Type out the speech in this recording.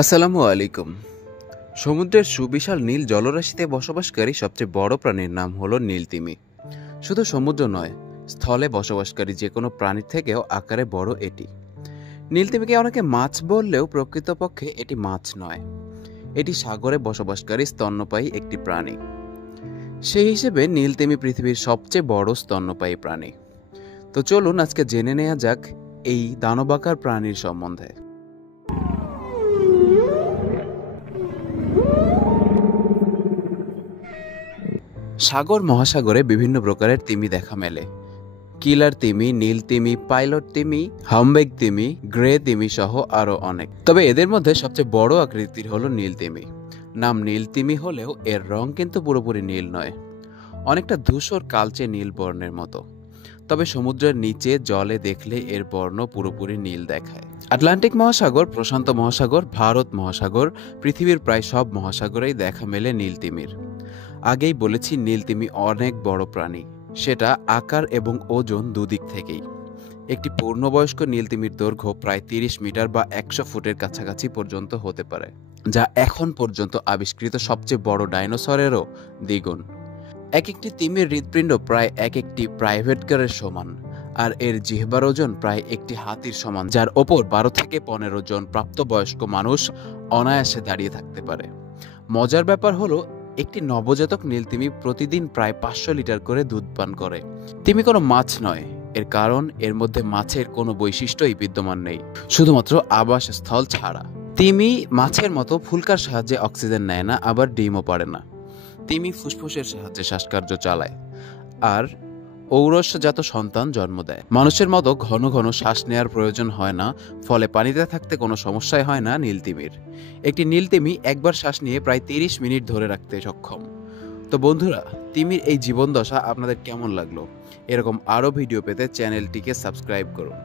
আসসালামু আলাইকুম। সমুদ্রের সুবিশাল নীল জলরাশিতে বসবাসকারী সবচেয়ে বড় প্রাণীর নাম হলো নীলতিমি। শুধু সমুদ্র নয়, স্থলে বসবাসকারী যে কোনো প্রাণীর থেকেও আকারে বড় এটি। নীলতিমিকে অনেকে মাছ বললেও প্রকৃতপক্ষে এটি মাছ নয়, এটি সাগরে বসবাসকারী স্তন্যপায়ী একটি প্রাণী। সেই হিসেবে নীলতিমি পৃথিবীর সবচেয়ে বড় স্তন্যপায়ী প্রাণী। তো চলুন আজকে জেনে নেওয়া যাক এই দানবাকার প্রাণীর সম্বন্ধে। সাগর মহাসাগরে বিভিন্ন প্রকারের তিমি দেখা মেলে। কিলার তিমি, নীল তিমি, পাইলট তিমি, হামবেগ তিমি, গ্রে তিমি সহ আরো অনেক। তবে এদের মধ্যে সবচেয়ে বড় আকৃতির হলো নীল তিমি। নাম নীল তিমি হলেও এর রং কিন্তু পুরোপুরি নীল নয়, অনেকটা ধূসর কালচে নীল বর্ণের মতো। তবে সমুদ্রের নিচে জলে দেখলে এর বর্ণ পুরোপুরি নীল দেখায়। আটলান্টিক মহাসাগর, প্রশান্ত মহাসাগর, ভারত মহাসাগর, পৃথিবীর প্রায় সব মহাসাগরেই দেখা মেলে নীল তিমির। আগেই বলেছি নীলতিমি অনেক বড় প্রাণী, সেটা আকার এবং ওজন দুদিক থেকেই। একটি পূর্ণবয়স্ক নীলতিমির দৈর্ঘ্য প্রায় 30 মিটার বা 100 ফুটের কাছাকাছি পর্যন্ত হতে পারে, যা এখন পর্যন্ত আবিষ্কৃত সবচেয়ে বড় ডাইনোসরেরও দ্বিগুণ। এক একটি তিমির হৃৎপিণ্ড প্রায় এক একটি প্রাইভেট কারের সমান, আর এর জিহ্বার ওজন প্রায় একটি হাতির সমান, যার ওপর 12 থেকে 15 জন প্রাপ্তবয়স্ক মানুষ অনায়াসে দাঁড়িয়ে থাকতে পারে। মজার ব্যাপার হলো, একটি নবজাতক নীলতিমি প্রতিদিন প্রায় 500 লিটার করে দুধ পান করে। তিমি কোনো মাছ নয়, এর কারণ এর মধ্যে মাছের কোনো বৈশিষ্ট্যই বিদ্যমান নেই, শুধুমাত্র আবাসস্থল ছাড়া। তিমি মাছের মতো ফুলকার সাহায্যে অক্সিজেন নেয় না, আবার ডিমও পারে না। তিমি ফুসফুসের সাহায্যে শ্বাসকার্য চালায় আর ঔরসজাত সন্তান জন্ম দেয়। মানুষের মতো ঘন ঘন শ্বাস নেওয়ার প্রয়োজন হয় না, ফলে পানিতে থাকতে কোনো সমস্যাই হয় না নীলতিমির। একটি নীলতিমি একবার শ্বাস নিয়ে প্রায় 30 মিনিট ধরে রাখতে সক্ষম। তো বন্ধুরা, তিমির এই জীবনদশা আপনাদের কেমন লাগলো? এরকম আরও ভিডিও পেতে চ্যানেলটিকে সাবস্ক্রাইব করুন।